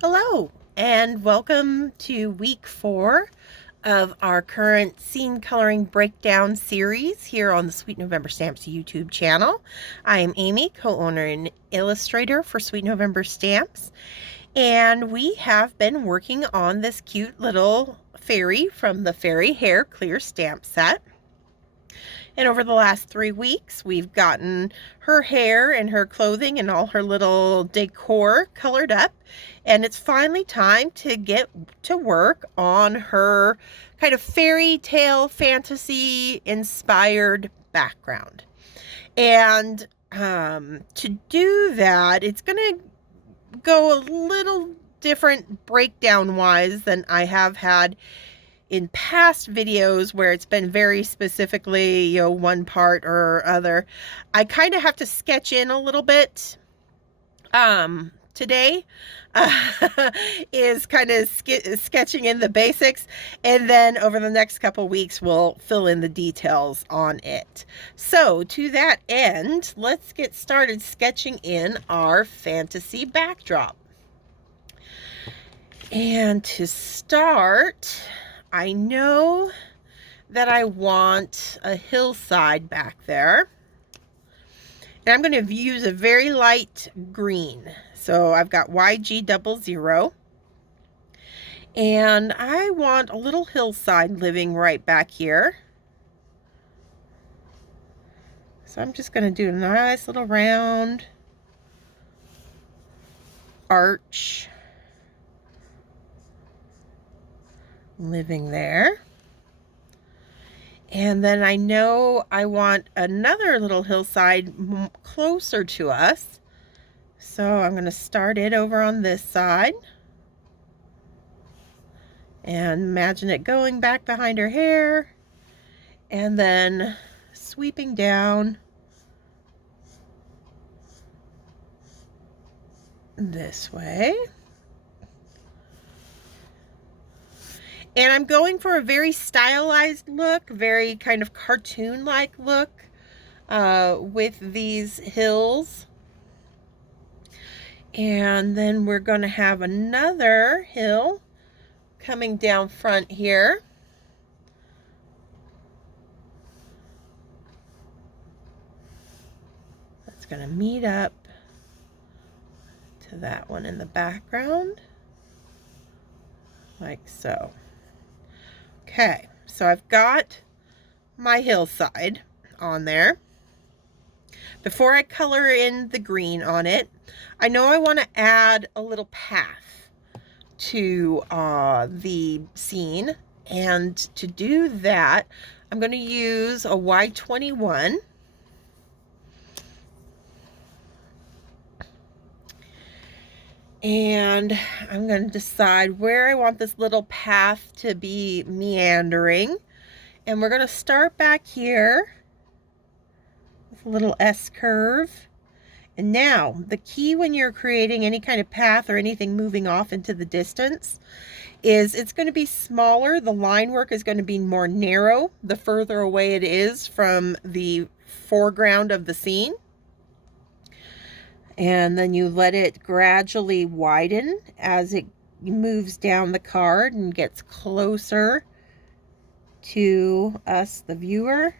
Hello and welcome to week 4 of our current scene coloring breakdown series here on the Sweet November Stamps YouTube channel. I am Amy, co-owner and illustrator for Sweet November Stamps, and we have been working on this cute little fairy from the Fairy Hair Clear Stamp Set. And over the last 3 weeks, we've gotten her hair and her clothing and all her little decor colored up. And it's finally time to get to work on her kind of fairy tale fantasy inspired background. And to do that, it's going to go a little different breakdown wise than I have had in past videos where it's been very specifically, one part or other. I kind of have to sketch in a little bit. Today is kind of sketching in the basics, and then over the next couple weeks we'll fill in the details on it. So to that end, let's get started sketching in our fantasy backdrop. And to start, I know that I want a hillside back there. And I'm going to use a very light green. So I've got YG00. And I want a little hillside living right back here. So I'm just going to do a nice little round arch living there. And then I know I want another little hillside closer to us. So I'm going to start it over on this side. And imagine it going back behind her hair. And then sweeping down this way. And I'm going for a very stylized look, very kind of cartoon-like look with these hills. And then we're going to have another hill coming down front here. That's going to meet up to that one in the background, like so. Okay, so I've got my hillside on there. Before I color in the green on it, I know I want to add a little path to the scene. And to do that, I'm going to use a Y21. And I'm going to decide where I want this little path to be meandering. And we're going to start back here with a little S curve. And now the key when you're creating any kind of path or anything moving off into the distance is it's going to be smaller. The line work is going to be more narrow the further away it is from the foreground of the scene. And then you let it gradually widen as it moves down the card and gets closer to us, the viewer.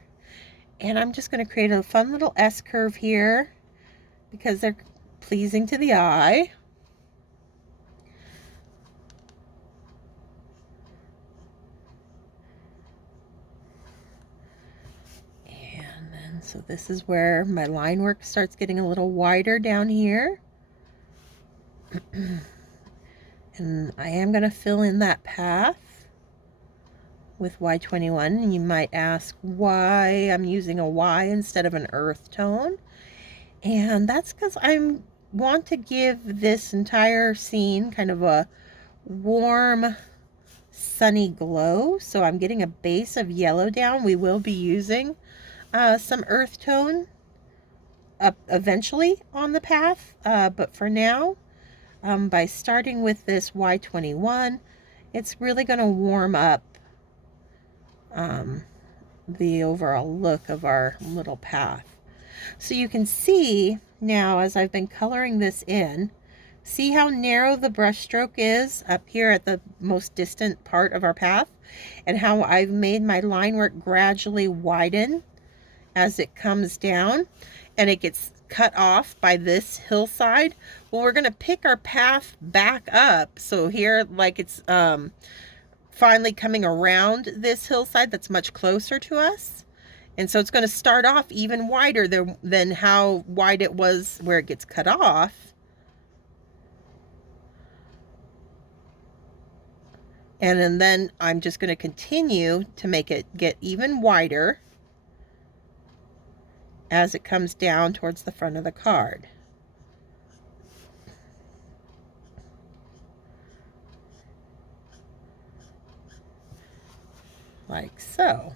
And I'm just going to create a fun little S curve here because they're pleasing to the eye. So this is where my line work starts getting a little wider down here. And I am going to fill in that path with Y21. And you might ask why I'm using a Y instead of an earth tone. And that's because I want to give this entire scene kind of a warm, sunny glow. So I'm getting a base of yellow down. We will be using some earth tone eventually on the path, but for now, by starting with this Y21, it's really going to warm up the overall look of our little path. So you can see now, as I've been coloring this in, See how narrow the brush stroke is up here at the most distant part of our path, and how I've made my line work gradually widen as it comes down and it gets cut off by this hillside. Well, we're going to pick our path back up. So here, like, it's finally coming around this hillside that's much closer to us. And so it's going to start off even wider than how wide it was where it gets cut off. And then I'm just going to continue to make it get even wider as it comes down towards the front of the card. Like so.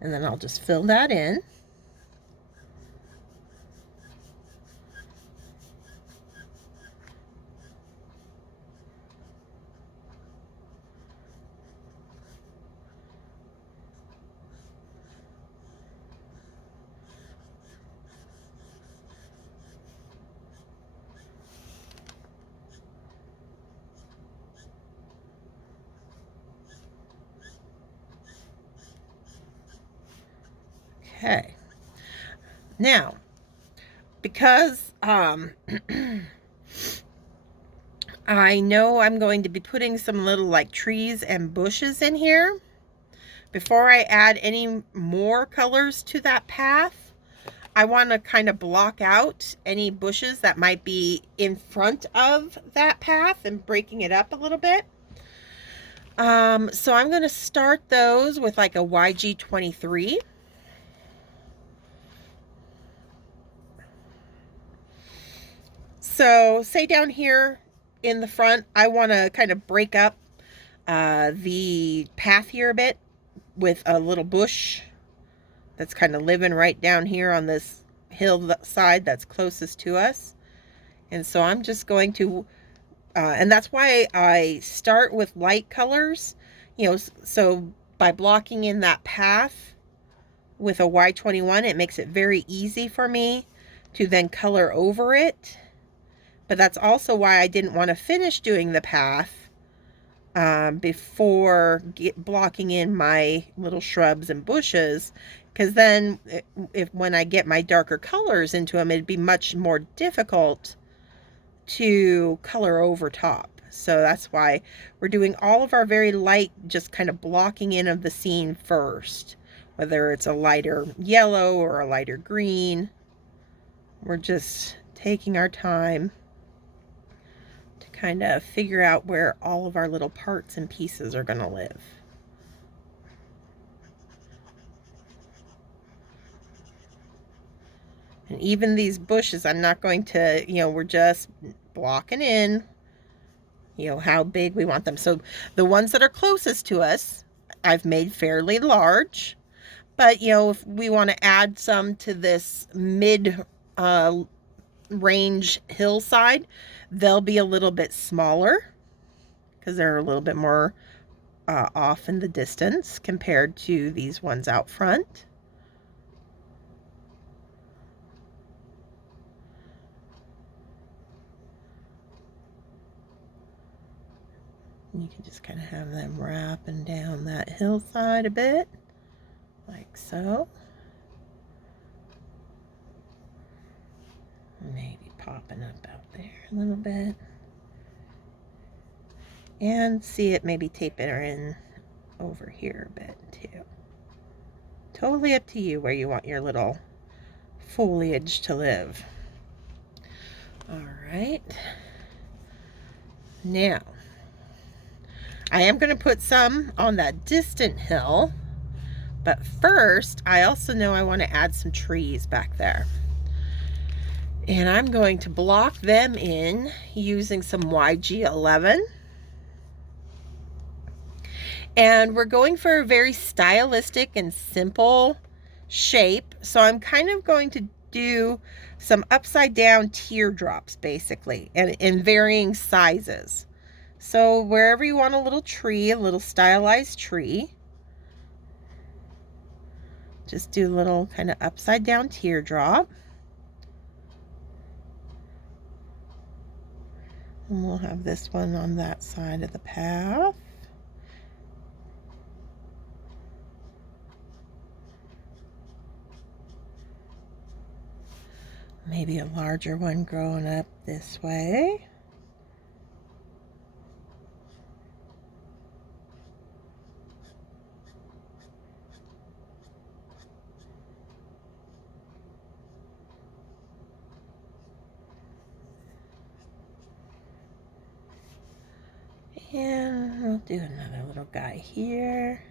And then I'll just fill that in. Okay. Now, because I know I'm going to be putting some little like trees and bushes in here, before I add any more colors to that path, I want to kind of block out any bushes that might be in front of that path and breaking it up a little bit. So I'm going to start those with like a YG23. So say down here in the front, I want to kind of break up the path here a bit with a little bush that's kind of living right down here on this hillside that's closest to us. And so I'm just going to, and that's why I start with light colors, you know, so by blocking in that path with a Y21, it makes it very easy for me to then color over it. But that's also why I didn't want to finish doing the path before blocking in my little shrubs and bushes, because then when I get my darker colors into them, it'd be much more difficult to color over top. So that's why we're doing all of our very light, just kind of blocking in of the scene first, whether it's a lighter yellow or a lighter green. We're just taking our time to kind of figure out where all of our little parts and pieces are going to live. And even these bushes, I'm not going to, you know, we're just blocking in, you know, how big we want them. So the ones that are closest to us, I've made fairly large. But, you know, if we want to add some to this mid range hillside, they'll be a little bit smaller because they're a little bit more off in the distance compared to these ones out front. You can just kind of have them wrapping down that hillside a bit, like so. Maybe popping up out there a little bit. And see it maybe taping her in over here a bit too. Totally up to you where you want your little foliage to live. All right. Now, I am going to put some on that distant hill, but first I also know I want to add some trees back there. And I'm going to block them in using some YG11. And we're going for a very stylistic and simple shape. So I'm kind of going to do some upside down teardrops basically, and in varying sizes. So wherever you want a little tree, a little stylized tree, just do a little kind of upside down teardrop. And we'll have this one on that side of the path. Maybe a larger one growing up this way. And we'll do another little guy here.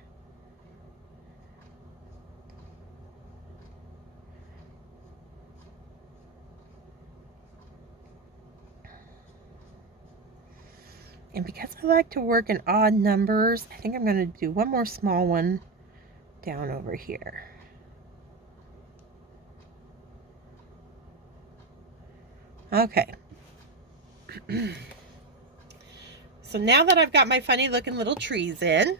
And because I like to work in odd numbers, I think I'm going to do one more small one down over here. Okay. So now that I've got my funny looking little trees in,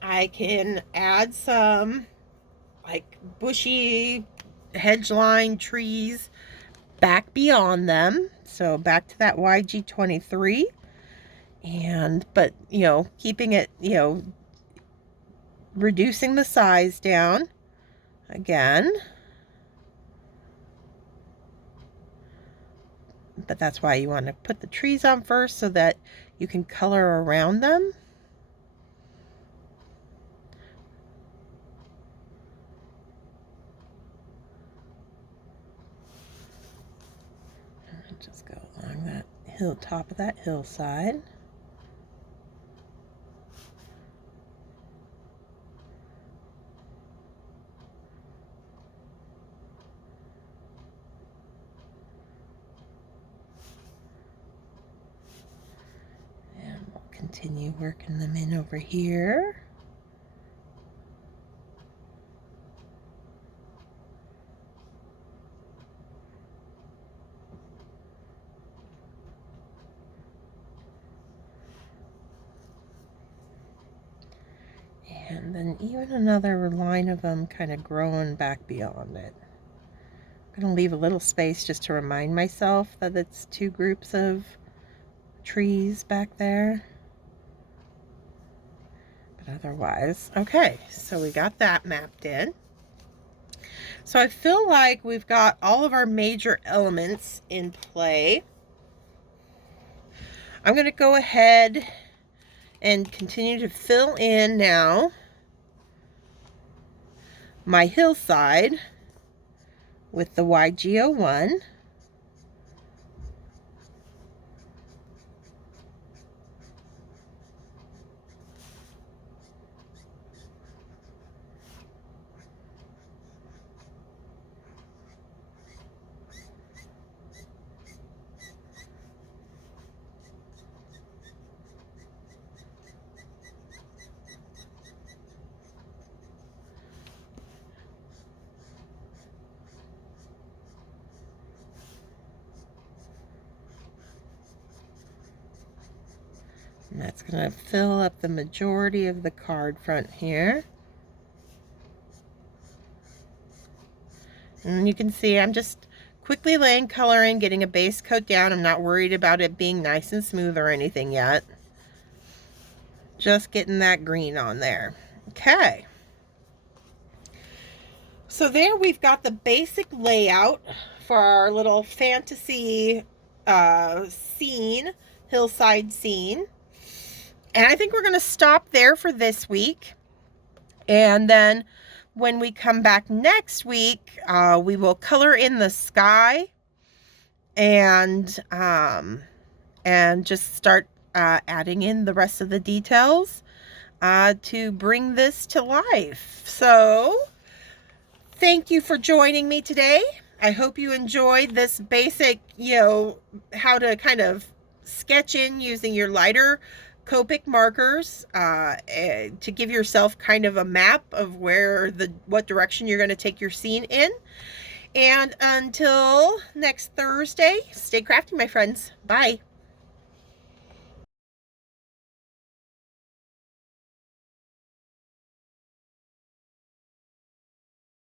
I can add some like bushy hedge-line trees back beyond them. So back to that YG23. But you know, keeping it, you know, reducing the size down again. But that's why you want to put the trees on first, so that you can color around them. And just go along that top of that hillside. Continue working them in over here. And then even another line of them kind of growing back beyond it. I'm going to leave a little space just to remind myself that it's two groups of trees back there. Otherwise, okay, so we got that mapped in. So I feel like we've got all of our major elements in play. I'm going to go ahead and continue to fill in now my hillside with the YG01. And that's going to fill up the majority of the card front here. And you can see I'm just quickly laying color in, getting a base coat down. I'm not worried about it being nice and smooth or anything yet. Just getting that green on there. Okay. So there we've got the basic layout for our little fantasy scene, hillside scene. And I think we're going to stop there for this week. And then when we come back next week, we will color in the sky and just start adding in the rest of the details to bring this to life. So thank you for joining me today. I hope you enjoyed this basic, you know, how to kind of sketch in using your lighter Copic markers to give yourself kind of a map of what direction you're going to take your scene in. And until next Thursday, stay crafty, my friends. Bye.